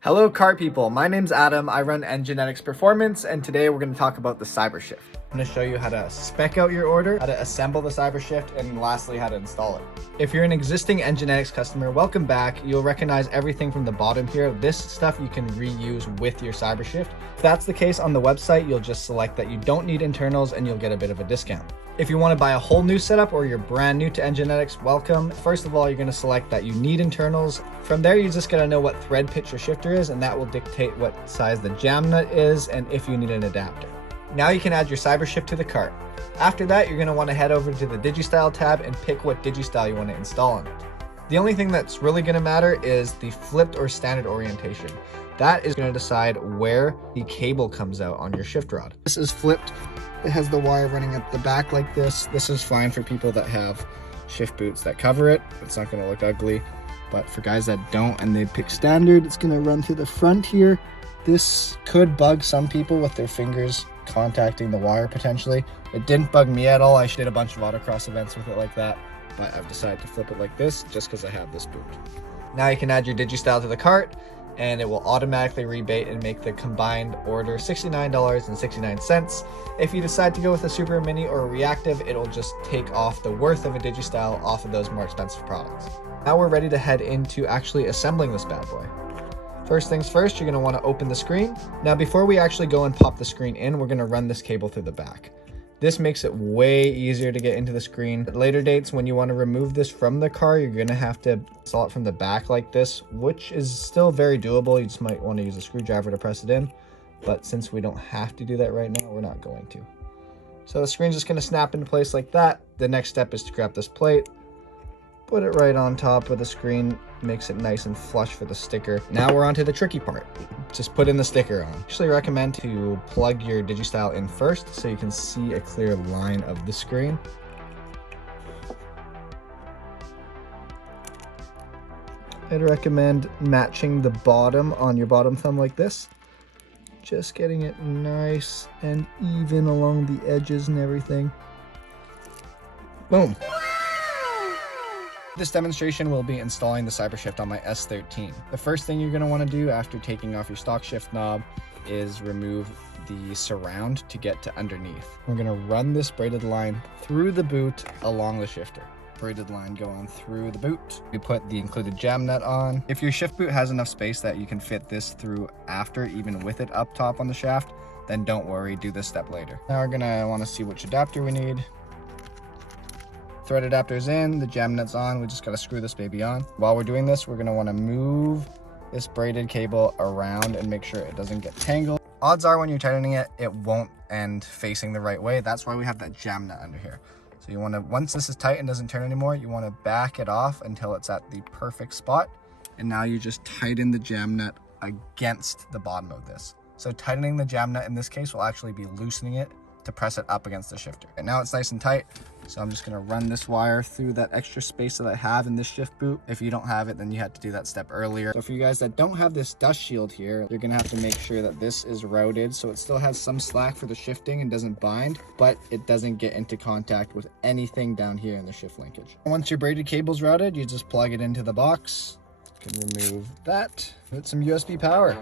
Hello car people, my name's Adam, I run Enginetics Performance, and today we're going to talk about the CYBERSHIFT. I'm going to show you how to spec out your order, how to assemble the CYBERSHIFT, and lastly how to install it. If you're an existing Enginetics customer, welcome back. You'll recognize everything from the bottom here. This stuff you can reuse with your CYBERSHIFT. If that's the case, on the website, you'll just select that you don't need internals and you'll get a bit of a discount. If you want to buy a whole new setup or you're brand new to Enginetics, welcome. First of all, you're going to select that you need internals. From there, you just got to know what thread pitch your shifter is, and that will dictate what size the jam nut is and if you need an adapter. Now you can add your CYBERSHIFT to the cart. After that, you're going to want to head over to the DigiStyle tab and pick what DigiStyle you want to install on it. The only thing that's really going to matter is the flipped or standard orientation. That is going to decide where the cable comes out on your shift rod. This is flipped. It has the wire running at the back like this. This is fine for people that have shift boots that cover it. It's not going to look ugly. But for guys that don't and they pick standard, it's going to run through the front here. This could bug some people with their fingers contacting the wire potentially. It didn't bug me at all. I did a bunch of autocross events with it like that. But I've decided to flip it like this just because I have this boot. Now you can add your DigiStyle to the cart, and it will automatically rebate and make the combined order $69.69. If you decide to go with a Super Mini or a Reactive, it'll just take off the worth of a DigiStyle off of those more expensive products. Now we're ready to head into actually assembling this bad boy. First things first, you're going to want to open the screen. Now before we actually go and pop the screen in, we're going to run this cable through the back. This makes it way easier to get into the screen. At later dates, when you want to remove this from the car, you're going to have to install it from the back like this, which is still very doable. You just might want to use a screwdriver to press it in. But since we don't have to do that right now, we're not going to. So the screen's just going to snap into place like that. The next step is to grab this plate, put it right on top of the screen, makes it nice and flush for the sticker. Now we're on to the tricky part. Just put in the sticker on. I actually recommend to plug your DigiStyle in first so you can see a clear line of the screen. I'd recommend matching the bottom on your bottom thumb like this. Just getting it nice and even along the edges and everything. Boom. This demonstration will be installing the CYBERSHIFT on my S13. The first thing you're going to want to do after taking off your stock shift knob is remove the surround to get to underneath. We're going to run this braided line through the boot along the shifter. Braided line going through the boot. We put the included jam nut on. If your shift boot has enough space that you can fit this through after, even with it up top on the shaft, then don't worry, do this step later. Now we're going to want to see which adapter we need. Thread adapter's in, the jam nut's on, we just gotta screw this baby on. While we're doing this, we're gonna wanna move this braided cable around and make sure it doesn't get tangled. Odds are when you're tightening it, it won't end facing the right way. That's why we have that jam nut under here. So you wanna, once this is tight and doesn't turn anymore, you wanna back it off until it's at the perfect spot. And now you just tighten the jam nut against the bottom of this. So tightening the jam nut in this case will actually be loosening it to press it up against the shifter. And now it's nice and tight. So I'm just gonna run this wire through that extra space that I have in this shift boot. If you don't have it, then you had to do that step earlier. So for you guys that don't have this dust shield here, you're gonna have to make sure that this is routed so it still has some slack for the shifting and doesn't bind, but it doesn't get into contact with anything down here in the shift linkage. Once your braided cable's routed, you just plug it into the box. You can remove that. Put some USB power.